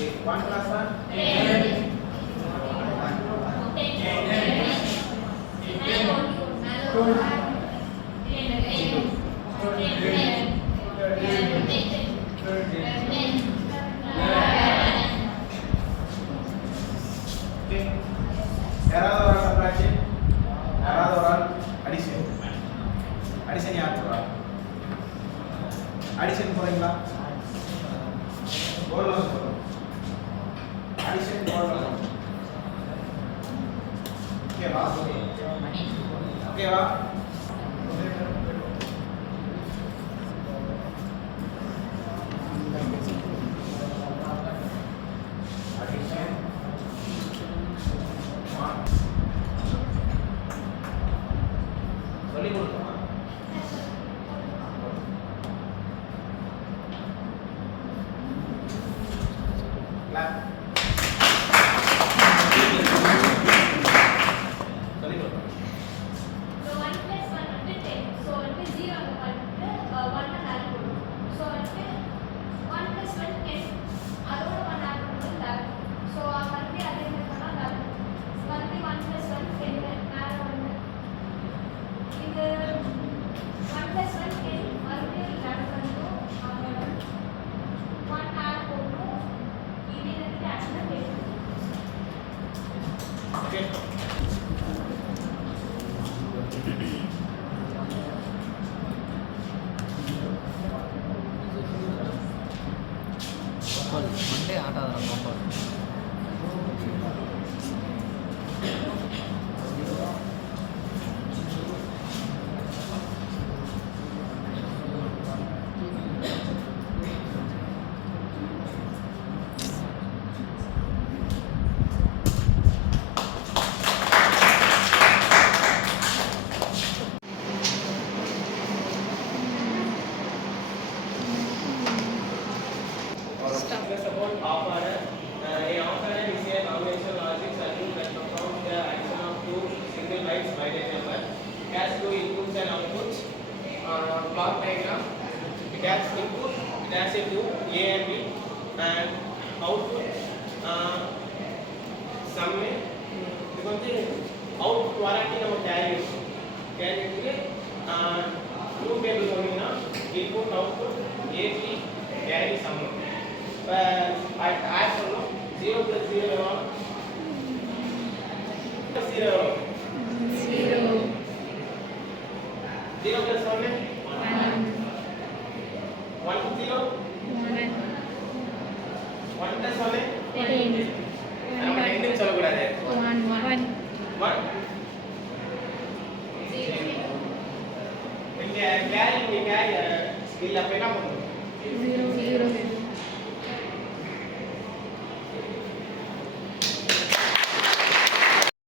1 plus 1 யாராவது ஒரு சப்ராக்ஷன் யாராவது ஒரு அடிஷன் அடிஷன் யார் போறா அடிஷன் போறீங்களா போர்ல சொல்லுங்க அடிஷன் போர்ல ஓகேவா ஓகேவா சொல்லி கொடுக்கணுமா clap சொல்லி கொடுக்கணும் So 1 plus 1 வந்து 10. So வந்து 0 அந்த பாட்டு 1 ஆட் பண்ணும். So வந்து 1 plus 1 10. அதோட 1 ஆட் பண்ணும்போது 11. So வந்து அதே மாதிரி பண்ணா 11. வந்து 1 plus 1 10 மேல வந்து இது 1 plus 1 10 வந்து 11 வந்து அங்க 1 ஆட் பண்ணும். இது வந்து ஆக்சுவலா 10. ஓகே ಮಂಡೇ ಆಟ ಆದ್ರೆ ಪಾಪ Discuss about half order. A half order is a combination logic circuit that performs the action of two single bytes byte number. It has two inputs and outputs. Block diagram. It has input. It has a two A and B, and output. Sum. இது வந்து output வராட்டி நம்ம carry கேரிக்கு டூ table சொன்னீங்கன்னா input output AB carry sum இப்போ add பண்ணணும் 0 plus 0 எவ்வளோ 0 0 plus 1 1 0 1 plus 1 நம்ம 10 சொல்லக்கூடாது 1 இங்க கேரி இல்ல அப்ப என்ன பண்ணணும் 0